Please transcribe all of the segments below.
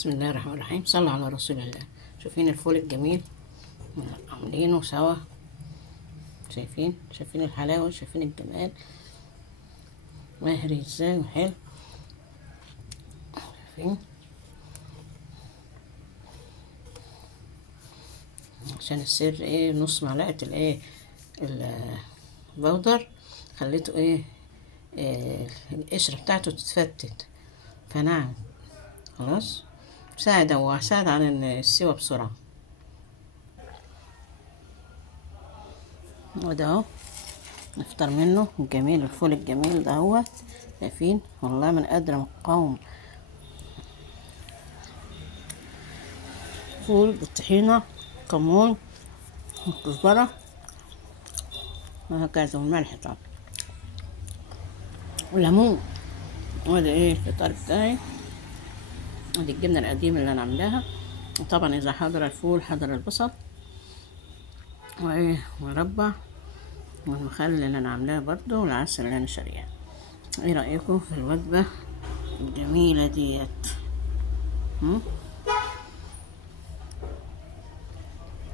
بسم الله الرحمن الرحيم. صلى على رسول الله. شايفين الفول الجميل عاملينه سوا؟ شايفين الحلاوة، شايفين الجمال مهري ازاي وحلو. شايفين؟ عشان السر ايه، نص معلقة الايه البودر خليته ايه القشرة بتاعته تتفتت فنعم. خلاص ساعد على السوا بسرعة. وده اهو نفطر منه الجميل، الفول الجميل ده هو. شايفين؟ والله من قادرة مقاوم. فول بالطحينة، كمون وكزبرة وهكذا، والملح طبعا وليمون. وده ايه الفطار بتاعي. ودي الجبنة القديمة اللي انا عاملاها. وطبعا اذا حضر الفول حضر البصل وايه مربى، والمخلل اللي انا عاملاه برضو، والعسل اللي انا شارياه. ايه رأيكم في الوجبة الجميلة ديت؟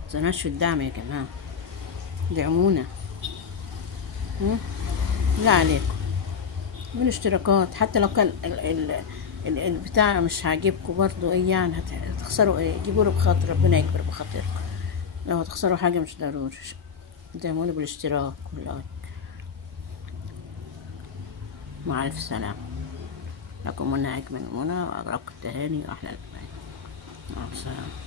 متنسوش في الدعم يا جماعة، دعمونا. لا عليكم بالاشتراكات، حتى لو كان البتاع مش عاجبكم برضو ايه يعني هتخسروا ايه؟ جيبوا له بخاطر ربنا يكبر بخاطركم. لو هتخسروا حاجة مش ضروري، دعمونا بالاشتراك واللايك. مع الف سلامة. لكم منى أجمل منى وأرق التهاني وأحلى الأمان. مع السلامة.